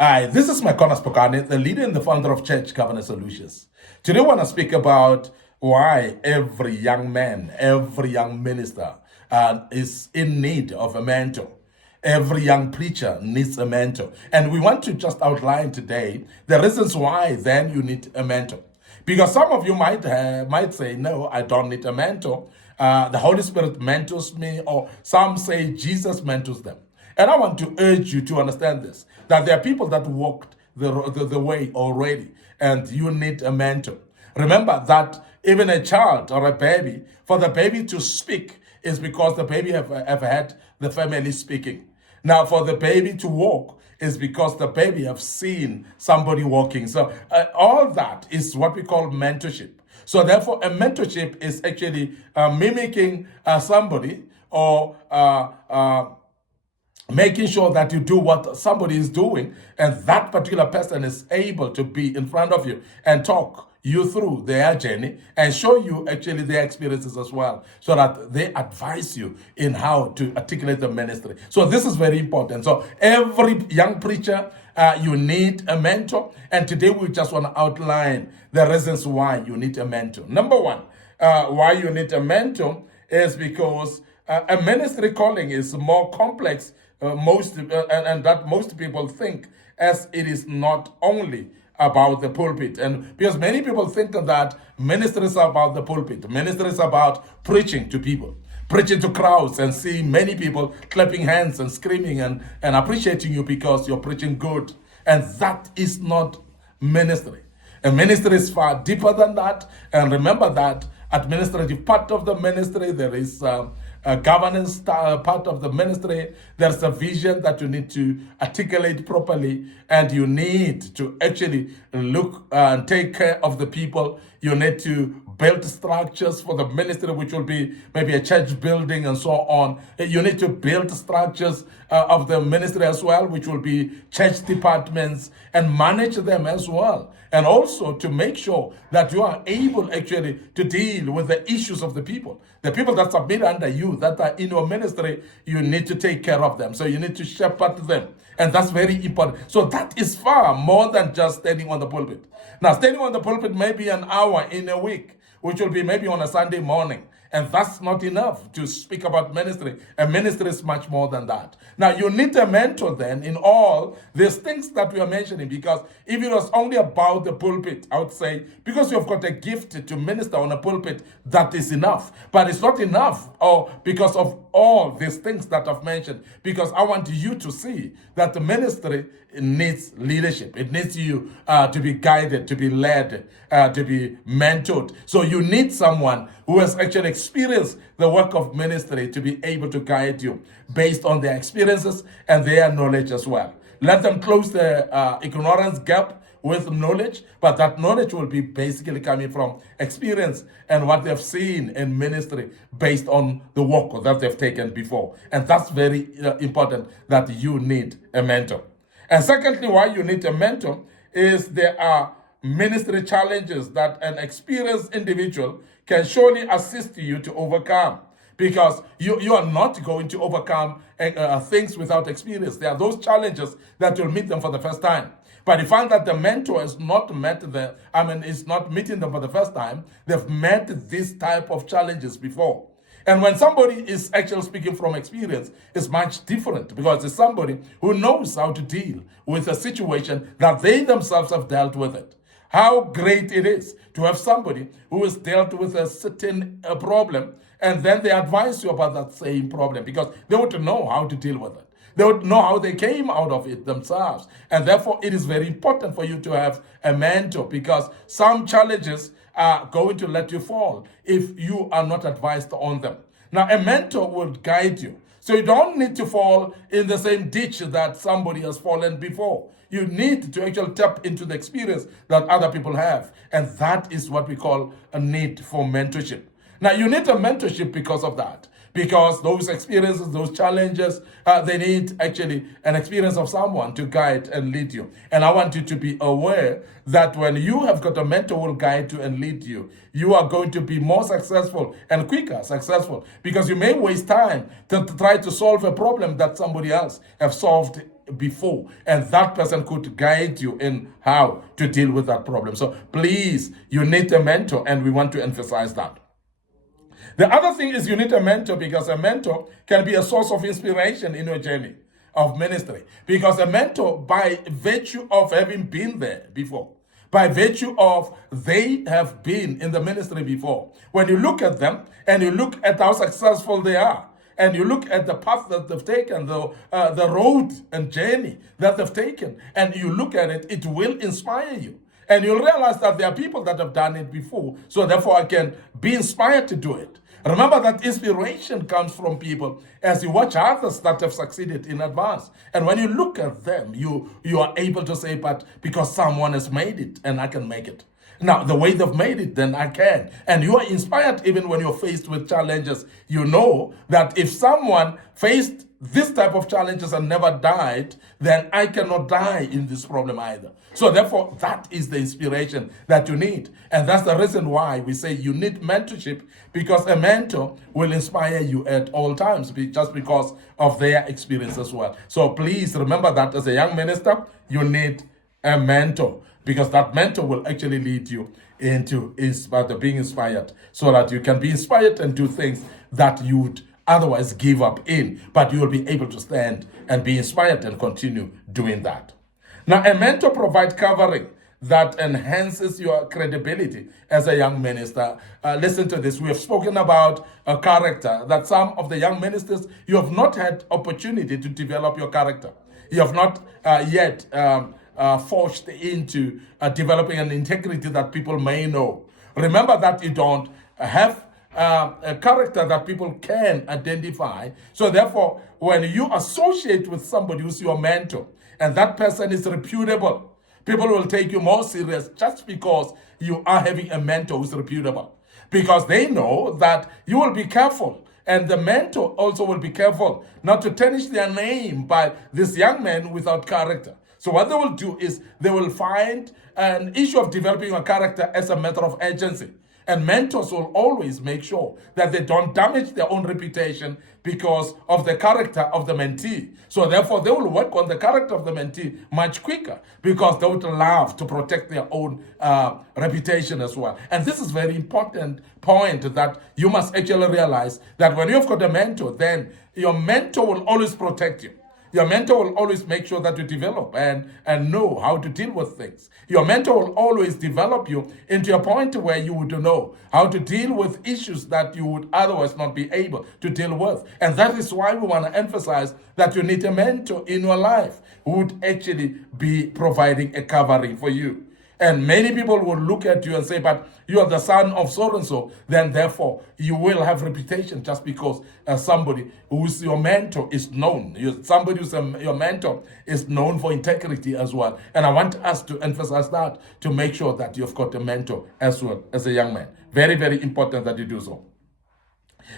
Hi, this is Micornus Phokane, the leader and the founder of Church Governance Solutions. Today, I want to speak about why every young man, every young minister is in need of a mentor. Every young preacher needs a mentor. And we want to just outline today the reasons why then you need a mentor. Because some of you might say, no, I don't need a mentor. The Holy Spirit mentors me, or some say Jesus mentors them. And I want to urge you to understand this, that there are people that walked the way already, and you need a mentor. Remember that even a child or a baby, for the baby to speak is because the baby have had the family speaking. Now, for the baby to walk is because the baby have seen somebody walking. So all that is what we call mentorship. So therefore, a mentorship is actually mimicking somebody, or making sure that you do what somebody is doing, and that particular person is able to be in front of you and talk you through their journey and show you actually their experiences as well, so that they advise you in how to articulate the ministry. So this is very important. So every young preacher, you need a mentor, and today we just want to outline the reasons why you need a mentor. Number one, why you need a mentor is because a ministry calling is more complex, and that most people think, as it is not only about the pulpit. And because many people think that ministry is about the pulpit, ministry is about preaching to people, preaching to crowds, and see many people clapping hands and screaming and appreciating you because you're preaching good. And that is not ministry. And ministry is far deeper than that. And remember that administrative part of the ministry, there is a governance part of the ministry. There's a vision that you need to articulate properly, and you need to actually look and take care of the people. You need to build structures for the ministry, which will be maybe a church building and so on. You need to build structures of the ministry as well, which will be church departments, and manage them as well. And also to make sure that you are able actually to deal with the issues of the people. The people that submit under you, that are in your ministry, you need to take care of them. So you need to shepherd them. And that's very important. So that is far more than just standing on the pulpit. Now, standing on the pulpit may be an hour in a week, which will be maybe on a Sunday morning. And that's not enough to speak about ministry. A ministry is much more than that. Now, you need a mentor then in all these things that we are mentioning, because if it was only about the pulpit, I would say, because you've got a gift to minister on a pulpit, that is enough. But it's not enough, or because of all these things that I've mentioned, because I want you to see that the ministry needs leadership. It needs you to be guided, to be led, to be mentored. So you need someone who has actually experienced the work of ministry to be able to guide you based on their experiences and their knowledge as well. Let them close the ignorance gap with knowledge, but that knowledge will be basically coming from experience and what they've seen in ministry based on the work that they've taken before. And that's very important, that you need a mentor. And secondly, why you need a mentor is there are ministry challenges that an experienced individual can surely assist you to overcome, because you are not going to overcome things without experience. There are those challenges that you'll meet them for the first time. But you find that the mentor is not is not meeting them for the first time. They've met this type of challenges before. And when somebody is actually speaking from experience, it's much different, because it's somebody who knows how to deal with a situation that they themselves have dealt with it. How great it is to have somebody who has dealt with a certain problem, and then they advise you about that same problem, because they would know how to deal with it. They would know how they came out of it themselves. And therefore, it is very important for you to have a mentor, because some challenges are going to let you fall if you are not advised on them. Now, a mentor will guide you. So you don't need to fall in the same ditch that somebody has fallen before. You need to actually tap into the experience that other people have. And that is what we call a need for mentorship. Now, you need a mentorship because of that. Because those experiences, those challenges, they need actually an experience of someone to guide and lead you. And I want you to be aware that when you have got a mentor who will guide you and lead you, you are going to be more successful and quicker successful. Because you may waste time to try to solve a problem that somebody else have solved before, and that person could guide you in how to deal with that problem. So please, you need a mentor, and we want to emphasize that. The other thing is you need a mentor, because a mentor can be a source of inspiration in your journey of ministry. Because a mentor, by virtue of having been there before, by virtue of they have been in the ministry before, when you look at them and you look at how successful they are, and you look at the path that they've taken, the road and journey that they've taken, and you look at it, it will inspire you. And you'll realize that there are people that have done it before, so therefore I can be inspired to do it. Remember that inspiration comes from people as you watch others that have succeeded in advance. And when you look at them, you are able to say, but because someone has made it, and I can make it. Now, the way they've made it, then I can. And you are inspired even when you're faced with challenges. You know that if someone faced this type of challenges and never died, then I cannot die in this problem either. So therefore, that is the inspiration that you need. And that's the reason why we say you need mentorship, because a mentor will inspire you at all times, just because of their experience as well. So please remember that as a young minister, you need a mentor, because that mentor will actually lead you into being inspired, so that you can be inspired and do things that you would otherwise give up in, but you will be able to stand and be inspired and continue doing that. Now, a mentor provides covering that enhances your credibility as a young minister. Listen to this. We have spoken about a character, that some of the young ministers, you have not had opportunity to develop your character. You have not yet forged into developing an integrity that people may know. Remember that you don't have a character that people can identify. So therefore, when you associate with somebody who's your mentor, and that person is reputable, people will take you more serious just because you are having a mentor who's reputable. Because they know that you will be careful, and the mentor also will be careful not to tarnish their name by this young man without character. So what they will do is they will find an issue of developing a character as a matter of urgency. And mentors will always make sure that they don't damage their own reputation because of the character of the mentee. So therefore, they will work on the character of the mentee much quicker, because they would love to protect their own reputation as well. And this is very important point that you must actually realize, that when you've got a mentor, then your mentor will always protect you. Your mentor will always make sure that you develop and know how to deal with things. Your mentor will always develop you into a point where you would know how to deal with issues that you would otherwise not be able to deal with. And that is why we want to emphasize that you need a mentor in your life who would actually be providing a covering for you. And many people will look at you and say, but you are the son of so-and-so, then therefore you will have reputation just because somebody who's your mentor is known. Somebody who's your mentor is known for integrity as well. And I want us to emphasize that, to make sure that you've got a mentor as well as a young man. Very, very important that you do so.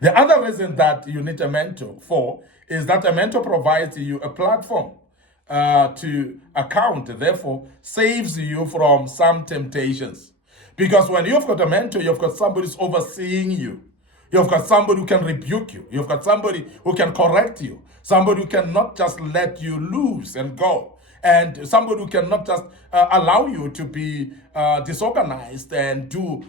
The other reason that you need a mentor for is that a mentor provides you a platform to account, therefore saves you from some temptations. Because when you've got a mentor, you've got somebody who's overseeing you. You've got somebody who can rebuke you. You've got somebody who can correct you. Somebody who cannot just let you loose and go. And somebody who cannot just allow you to be disorganized and do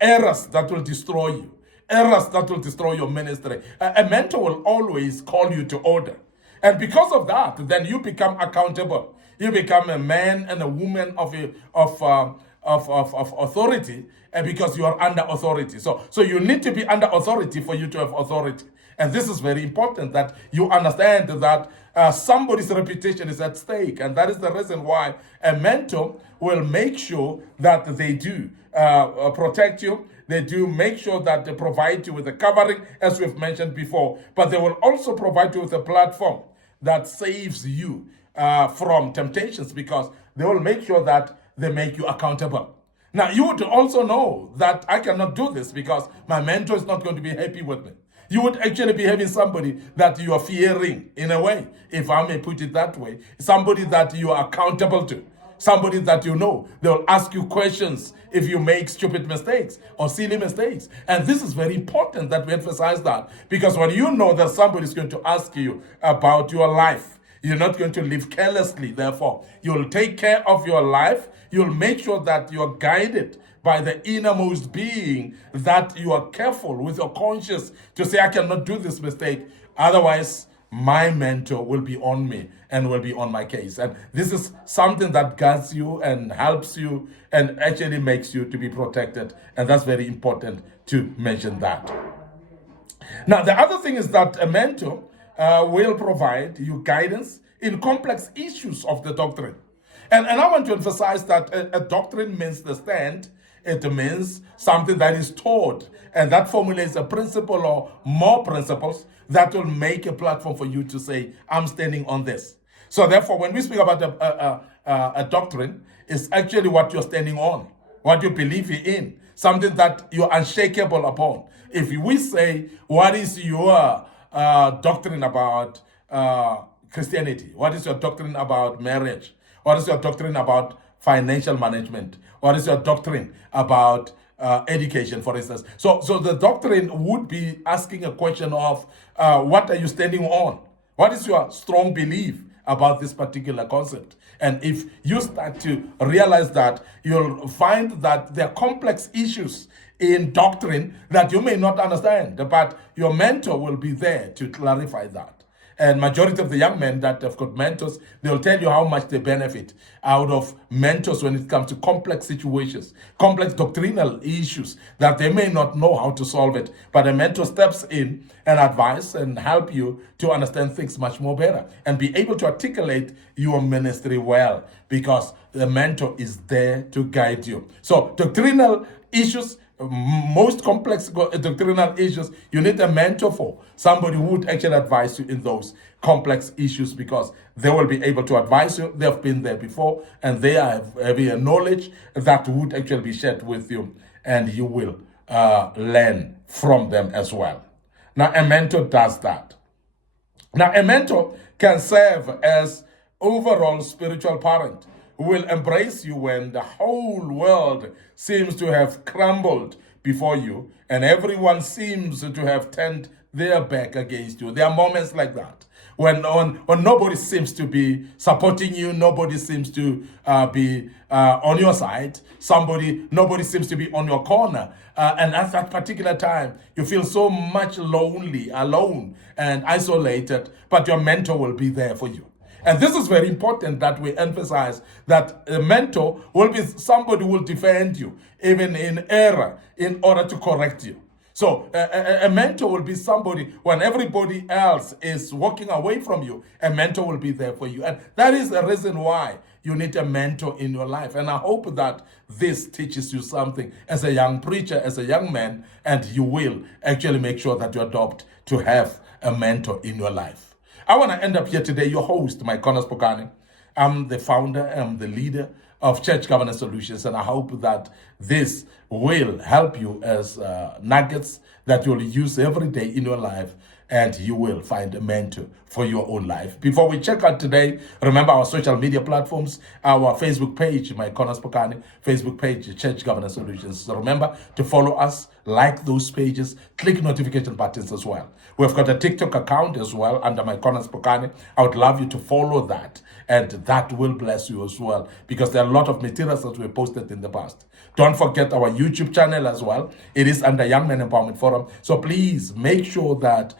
errors that will destroy you. Errors that will destroy your ministry. A mentor will always call you to order. And because of that, then you become accountable. You become a man and a woman of authority, because you are under authority. So you need to be under authority for you to have authority. And this is very important, that you understand that somebody's reputation is at stake. And that is the reason why a mentor will make sure that they do protect you. They do make sure that they provide you with a covering, as we've mentioned before. But they will also provide you with a platform that saves you from temptations, because they will make sure that they make you accountable. Now, you would also know that I cannot do this because my mentor is not going to be happy with me. You would actually be having somebody that you are fearing, in a way, if I may put it that way, somebody that you are accountable to. Somebody that you know, they'll ask you questions if you make stupid mistakes or silly mistakes. And this is very important that we emphasize that, because when you know that somebody is going to ask you about your life, You're not going to live carelessly. Therefore, you'll take care of your life. You'll make sure that you're guided by the innermost being, that you are careful with your conscience to say, I cannot do this mistake. Otherwise, my mentor will be on me and will be on my case. And this is something that guides you and helps you and actually makes you to be protected. And that's very important to mention that. Now, the other thing is that a mentor will provide you guidance in complex issues of the doctrine. And I want to emphasize that a doctrine means the stand. It means something that is taught, and that formulates a principle or more principles that will make a platform for you to say, I'm standing on this. So therefore, when we speak about a doctrine, it's actually what you're standing on, what you believe in, something that you're unshakable upon. If we say, what is your doctrine about Christianity? What is your doctrine about marriage? What is your doctrine about financial management? What is your doctrine about education, for instance? So the doctrine would be asking a question of what are you standing on? What is your strong belief about this particular concept? And if you start to realize that, you'll find that there are complex issues in doctrine that you may not understand, but your mentor will be there to clarify that. And majority of the young men that have got mentors, they'll tell you how much they benefit out of mentors when it comes to complex situations, complex doctrinal issues that they may not know how to solve it. But a mentor steps in and advise and help you to understand things much more better and be able to articulate your ministry well, because the mentor is there to guide you. So doctrinal issues, most complex doctrinal issues, you need a mentor for, somebody who would actually advise you in those complex issues, because they will be able to advise you. They've been there before, and they have a knowledge that would actually be shared with you, and you will learn from them as well. Now, a mentor does that. Now, a mentor can serve as overall spiritual parent who will embrace you when the whole world seems to have crumbled before you and everyone seems to have turned their back against you. There are moments like that when nobody seems to be supporting you, nobody seems to be on your side, nobody seems to be on your corner. And at that particular time, you feel so much lonely, alone, and isolated, but your mentor will be there for you. And this is very important that we emphasize, that a mentor will be somebody who will defend you, even in error, in order to correct you. So a mentor will be somebody, when everybody else is walking away from you, a mentor will be there for you. And that is the reason why you need a mentor in your life. And I hope that this teaches you something as a young preacher, as a young man, and you will actually make sure that you adopt to have a mentor in your life. I want to end up here today, your host, Micornus Phokane. I'm the founder, I'm the leader of Church Governance Solutions, and I hope that this will help you as nuggets that you'll use every day in your life, and you will find a mentor for your own life. Before we check out today, remember our social media platforms, our Facebook page, Micornus Phokane, Facebook page, Church Governance Solutions. So remember to follow us, like those pages, click notification buttons as well. We've got a TikTok account as well under Micornus Phokane. I would love you to follow that, and that will bless you as well, because there are a lot of materials that we posted in the past. Don't forget our YouTube channel as well. It is under Young Men Empowerment Forum. So please make sure that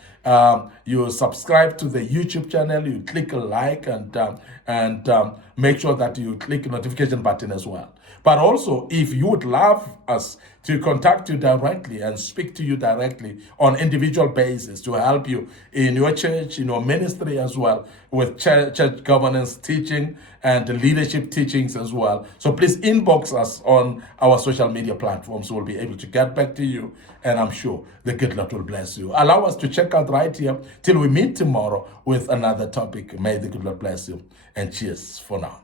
you subscribe to the YouTube channel, you click a like, and make sure that you click the notification button as well. But also, if you would love us to contact you directly and speak to you directly on individual basis to help you in your church, in your ministry as well, with church governance teaching and leadership teachings as well. So please inbox us on our social media platforms. We'll be able to get back to you, and I'm sure the good Lord will bless you. Allow us to check out right here till we meet tomorrow with another topic. May the good Lord bless you, and cheers for now.